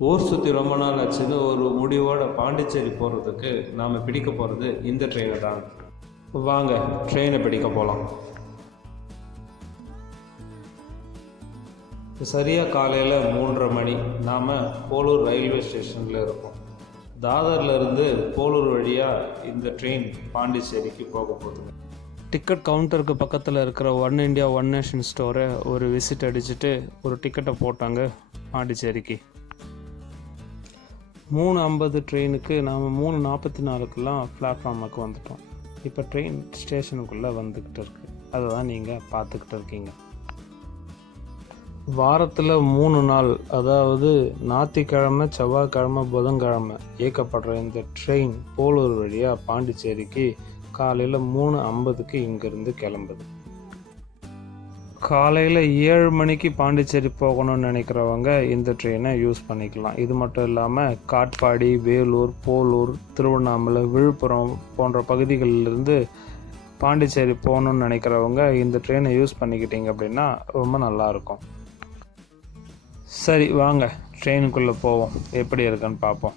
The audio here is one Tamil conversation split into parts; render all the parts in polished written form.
ஊர் சுற்றி ரொம்ப நாள் ஆச்சுன்னு ஒரு முடிவோட பாண்டிச்சேரி போகிறதுக்கு நாம் பிடிக்க போகிறது இந்த ட்ரெயினை தான். வாங்க ட்ரெயினை பிடிக்க போகலாம். சரியாக காலையில் 3:30 மணி நாம் போலூர் ரயில்வே ஸ்டேஷனில் இருக்கோம். தாதர்லேருந்து போலூர் வழியாக இந்த ட்ரெயின் பாண்டிச்சேரிக்கு போக போகுதுங்க. டிக்கெட் கவுண்டருக்கு பக்கத்தில் இருக்கிற ஒன் இண்டியா ஒன் நேஷன் ஸ்டோரை ஒரு விசிட் அடிச்சுட்டு ஒரு டிக்கெட்டை போட்டாங்க பாண்டிச்சேரிக்கு. 3:50 ட்ரெயினுக்கு நாம் 3:44க்கெல்லாம் பிளாட்ஃபார்முக்கு வந்துட்டோம். இப்போ ட்ரெயின் ஸ்டேஷனுக்குள்ளே வந்துக்கிட்டு இருக்குது. அதை தான் நீங்கள் பார்த்துக்கிட்டு இருக்கீங்க. வாரத்தில் 3 நாள், அதாவது ஞாயிற்றுக்கிழமை, செவ்வாய்க்கிழமை, புதன்கிழமை இயக்கப்படுற இந்த ட்ரெயின் போலூர் வழியாக பாண்டிச்சேரிக்கு காலையில் 3:50க்கு இங்கேருந்து கிளம்புது. காலையில் 7 மணிக்கு பாண்டிச்சேரி போகணும்னு நினைக்கிறவங்க இந்த ட்ரெயினை யூஸ் பண்ணிக்கலாம். இது மட்டும் இல்லாமல் காட்பாடி, வேலூர், போலூர், திருவண்ணாமலை, விழுப்புரம் போன்ற பகுதிகளிலிருந்து பாண்டிச்சேரி போகணுன்னு நினைக்கிறவங்க இந்த ட்ரெயினை யூஸ் பண்ணிக்கிட்டீங்க அப்படின்னா ரொம்ப நல்லாயிருக்கும். சரி வாங்க ட்ரெயினுக்குள்ளே போவோம், எப்படி இருக்குன்னு பார்ப்போம்.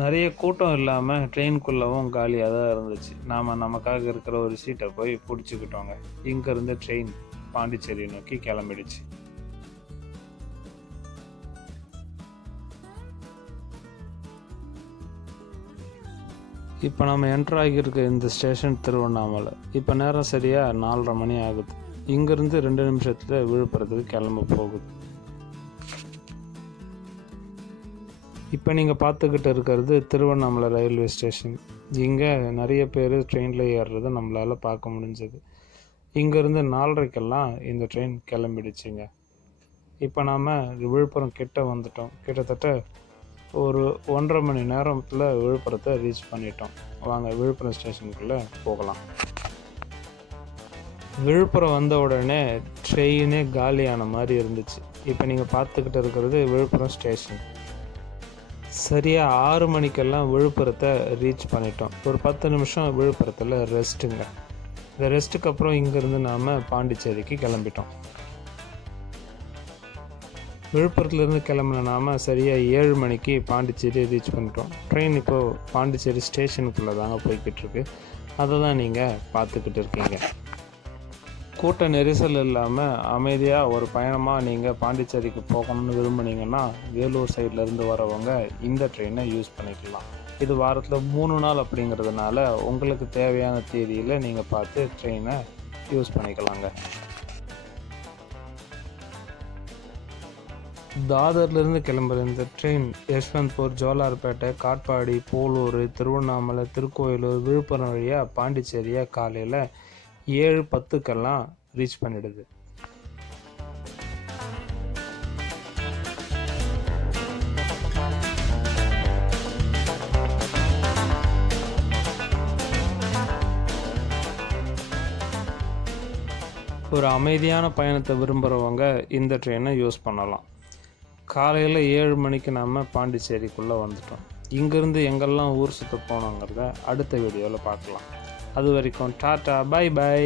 நிறைய கூட்டம் இல்லாமல் ட்ரெயினுக்குள்ளவும் காலியாக தான் இருந்துச்சு. நாம் நமக்காக இருக்கிற ஒரு சீட்டை போய் பிடிச்சிக்கிட்டோங்க. இங்கேருந்து ட்ரெயின் பாண்டிச்சேரி நோக்கி கிளம்பிடுச்சு. இப்போ நம்ம என்ட்ரு ஆகியிருக்க இந்த ஸ்டேஷன் திருவண்ணாமலை. இப்போ நேரம் சரியாக 4:30 மணி ஆகுது. இங்கேருந்து 2 நிமிஷத்தில் விழுப்புரத்துக்கு கிளம்ப போகுது. இப்போ நீங்கள் பார்த்துக்கிட்டு இருக்கிறது திருவண்ணாமலை ரயில்வே ஸ்டேஷன். இங்கே நிறைய பேர் ட்ரெயினில் ஏறுறதை நம்மளால் பார்க்க முடிஞ்சது. இங்கேருந்து 4:30க்கெல்லாம் இந்த ட்ரெயின் கிளம்பிடுச்சுங்க. இப்போ நாம் விழுப்புரம் கிட்ட வந்துட்டோம். கிட்டத்தட்ட ஒரு 1.5 மணி நேரத்தில் விழுப்புரத்தை ரீச் பண்ணிட்டோம். வாங்க விழுப்புரம் ஸ்டேஷனுக்குள்ளே போகலாம். விழுப்புரம் வந்த உடனே ட்ரெயினே காலியான மாதிரி இருந்துச்சு. இப்போ நீங்கள் பார்த்துக்கிட்டு இருக்கிறது விழுப்புரம் ஸ்டேஷன். சரியாக 6 மணிக்கெல்லாம் விழுப்புரத்தை ரீச் பண்ணிட்டோம். ஒரு 10 நிமிஷம் விழுப்புரத்தில் ரெஸ்ட்டுங்க. இந்த ரெஸ்ட்டுக்கு அப்புறம் இங்கேருந்து நாம் பாண்டிச்சேரிக்கு கிளம்பிட்டோம். விழுப்புரத்துலேருந்து கிளம்பின நாம் சரியாக 7 மணிக்கு பாண்டிச்சேரி ரீச் பண்ணிட்டோம். ட்ரெயின் இப்போது பாண்டிச்சேரி ஸ்டேஷனுக்குள்ளே தாங்க போய்கிட்டு இருக்கு. அதை தான் நீங்கள் பார்த்துக்கிட்டு இருக்கீங்க. கூட்ட நெரிசல் இல்லாமல் அமைதியாக ஒரு பயணமாக நீங்கள் பாண்டிச்சேரிக்கு போகணும்னு விரும்புனீங்கன்னா வேலூர் சைட்லேருந்து வரவங்க இந்த ட்ரெயினை யூஸ் பண்ணிக்கலாம். இது வாரத்தில் 3 நாள் அப்படிங்கிறதுனால உங்களுக்கு தேவையான தேதியில் நீங்கள் பார்த்து ட்ரெயினை யூஸ் பண்ணிக்கலாங்க. தாதர்லேருந்து கிளம்புற இந்த ட்ரெயின் யஷ்வந்த்பூர், ஜோலார்பேட்டை, காட்பாடி, போலூர், திருவண்ணாமலை, திருக்கோயிலூர், விழுப்புரம் வழியாக பாண்டிச்சேரியாக காலையில் 7:10க்கெல்லாம் ரீச் பண்ணிடுது. ஒரு அமைதியான பயணத்தை விரும்புகிறவங்க இந்த ட்ரெயினை யூஸ் பண்ணலாம். காலையில் 7 மணிக்கு நாம் பாண்டிச்சேரிக்குள்ளே வந்துட்டோம். இங்கேருந்து எங்கெல்லாம் ஊர் சுற்ற போனோங்கிறத அடுத்த வீடியோவில் பார்க்கலாம். அது வரைக்கும் டாட்டா, பை பை.